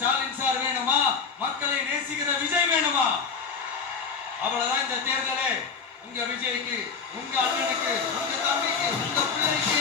Stalin sir வேணுமா, மக்களை நேசிக்கிற விஜய் வேணுமா? அவ்வளவுதான் இந்த தேர்தலே. உங்க விஜய்க்கு, உங்க அண்ணனுக்கு, உங்க தம்பிக்கு, உங்க பிள்ளைக்கு